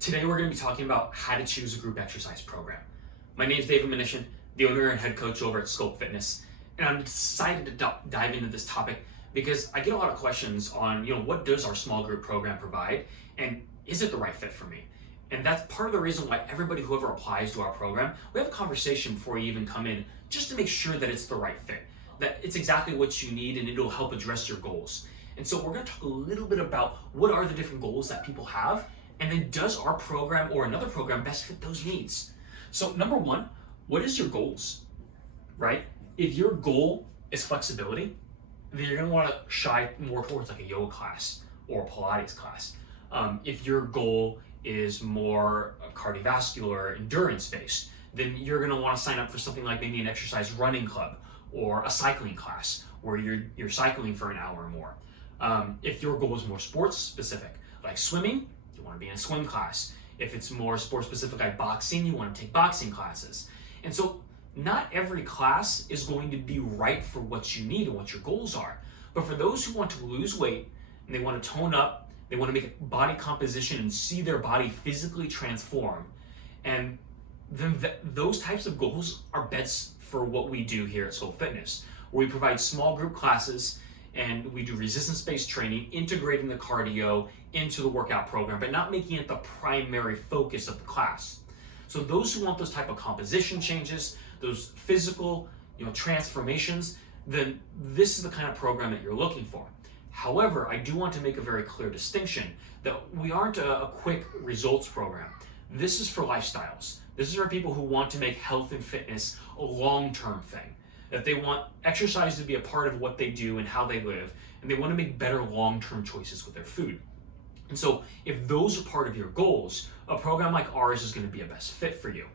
Today we're going to be talking about how to choose a group exercise program. My name is David Minishian, the owner and head coach over at Sculpt Fitness, and I'm excited to dive into this topic because I get a lot of questions on, what does our small group program provide, and is it the right fit for me? And that's part of the reason why whoever applies to our program, we have a conversation before you even come in, just to make sure that it's the right fit, that it's exactly what you need, and it'll help address your goals. And so we're going to talk a little bit about what are the different goals that people have, and then does our program or another program best fit those needs? So number one, what is your goals, right? If your goal is flexibility, then you're gonna wanna shy more towards like a yoga class or a Pilates class. If your goal is more cardiovascular, endurance-based, then you're gonna wanna sign up for something like maybe an exercise running club or a cycling class where you're cycling for an hour or more. If your goal is more sports specific, like swimming, you want to be in a swim class. If it's more sport specific like boxing, you want to take boxing classes. And so not every class is going to be right for what you need and what your goals are. But for those who want to lose weight and they want to tone up, they want to make a body composition and see their body physically transform, and then those types of goals are best for what we do here at Sculpt Fitness, where we provide small group classes and we do resistance-based training, integrating the cardio into the workout program, but not making it the primary focus of the class. So those who want those type of composition changes, those physical, transformations, then this is the kind of program that you're looking for. However, I do want to make a very clear distinction that we aren't a quick results program. This is for lifestyles. This is for people who want to make health and fitness a long-term thing. That they want exercise to be a part of what they do and how they live, and they want to make better long-term choices with their food. And so if those are part of your goals, a program like ours is going to be a best fit for you.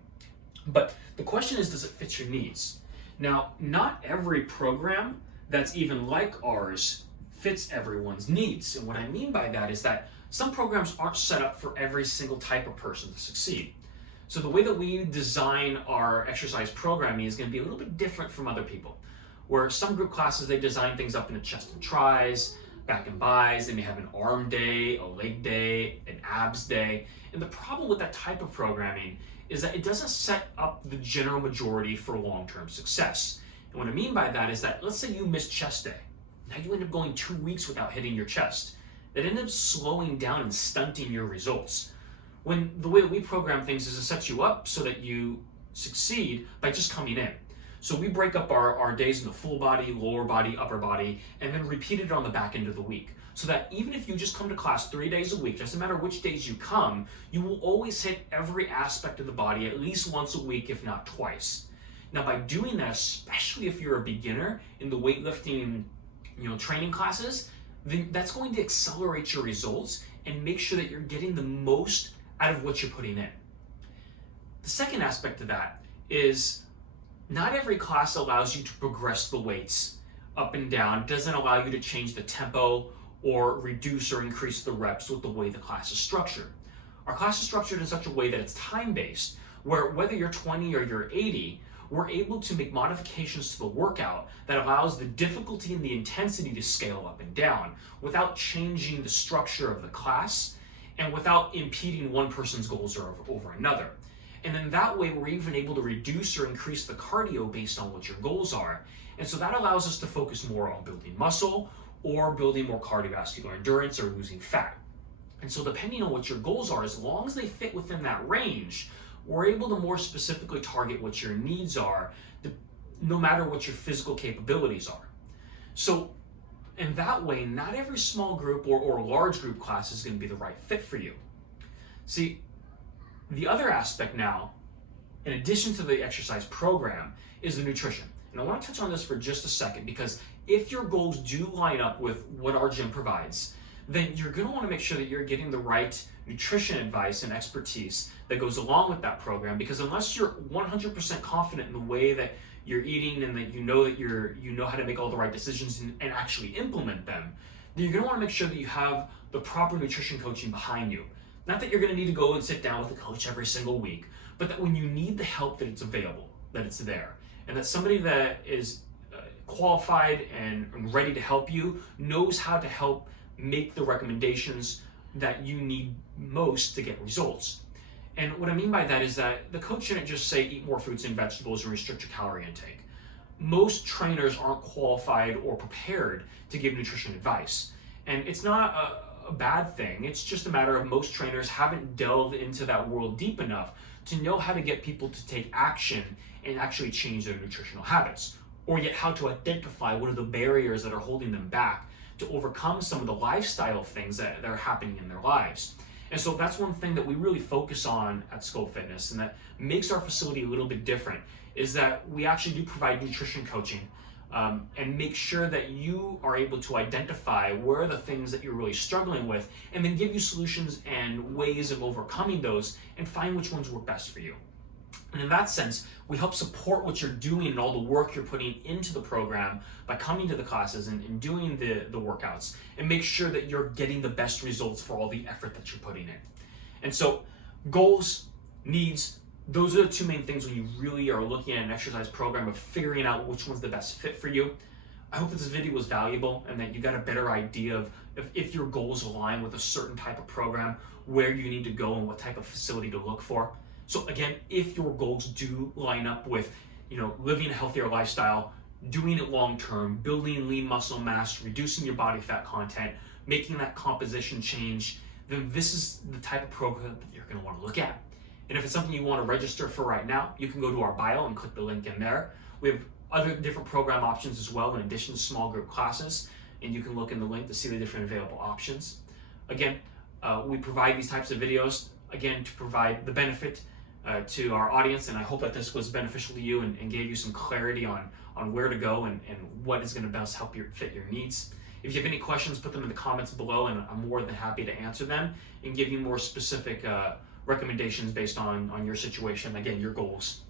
But the question is, does it fit your needs? Now, not every program that's even like ours fits everyone's needs. And what I mean by that is that some programs aren't set up for every single type of person to succeed. So the way that we design our exercise programming is going to be a little bit different from other people. Where some group classes, they design things up into chest and tris, back and bis, they may have an arm day, a leg day, an abs day. And the problem with that type of programming is that it doesn't set up the general majority for long-term success. And what I mean by that is that, let's say you miss chest day. Now you end up going 2 weeks without hitting your chest. That ends up slowing down and stunting your results. When the way that we program things is to set you up so that you succeed by just coming in. So we break up our days into full body, lower body, upper body, and then repeat it on the back end of the week. So that even if you just come to class 3 days a week, doesn't matter which days you come, you will always hit every aspect of the body at least once a week, if not twice. Now by doing that, especially if you're a beginner in the weightlifting, training classes, then that's going to accelerate your results and make sure that you're getting the most out of what you're putting in. The second aspect of that is not every class allows you to progress the weights up and down, doesn't allow you to change the tempo or reduce or increase the reps with the way the class is structured. Our class is structured in such a way that it's time-based, where whether you're 20 or you're 80, we're able to make modifications to the workout that allows the difficulty and the intensity to scale up and down without changing the structure of the class and without impeding one person's goals over another. And then that way we're even able to reduce or increase the cardio based on what your goals are. And so that allows us to focus more on building muscle or building more cardiovascular endurance or losing fat. And so depending on what your goals are, as long as they fit within that range, we're able to more specifically target what your needs are, no matter what your physical capabilities are. So in that way, not every small group or large group class is going to be the right fit for you. See, the other aspect now, in addition to the exercise program, is the nutrition. And I want to touch on this for just a second, because if your goals do line up with what our gym provides, then you're going to want to make sure that you're getting the right nutrition advice and expertise that goes along with that program, because unless you're 100% confident in the way that you're eating and that you know how to make all the right decisions and actually implement them, then you're going to want to make sure that you have the proper nutrition coaching behind you. Not that you're going to need to go and sit down with a coach every single week, but that when you need the help, that it's available, that it's there, and that somebody that is qualified and ready to help you knows how to help make the recommendations that you need most to get results. And what I mean by that is that the coach shouldn't just say eat more fruits and vegetables and restrict your calorie intake. Most trainers aren't qualified or prepared to give nutrition advice. And it's not a bad thing. It's just a matter of most trainers haven't delved into that world deep enough to know how to get people to take action and actually change their nutritional habits, or yet how to identify what are the barriers that are holding them back to overcome some of the lifestyle things that are happening in their lives. And so that's one thing that we really focus on at Sculpt Fitness, and that makes our facility a little bit different, is that we actually do provide nutrition coaching and make sure that you are able to identify where are the things that you're really struggling with, and then give you solutions and ways of overcoming those and find which ones work best for you. And in that sense, we help support what you're doing and all the work you're putting into the program by coming to the classes and doing the workouts, and make sure that you're getting the best results for all the effort that you're putting in. And so goals, needs, those are the two main things when you really are looking at an exercise program, of figuring out which one's the best fit for you. I hope that this video was valuable and that you got a better idea of if your goals align with a certain type of program, where you need to go and what type of facility to look for. So again, if your goals do line up with, living a healthier lifestyle, doing it long term, building lean muscle mass, reducing your body fat content, making that composition change, then this is the type of program that you're going to want to look at. And if it's something you want to register for right now, you can go to our bio and click the link in there. We have other different program options as well, in addition to small group classes, and you can look in the link to see the different available options. Again, we provide these types of videos, again, to provide the benefit to our audience, and I hope that this was beneficial to you and gave you some clarity on where to go and what is going to best help fit your needs. If you have any questions, put them in the comments below, and I'm more than happy to answer them and give you more specific recommendations based on your situation, again, your goals.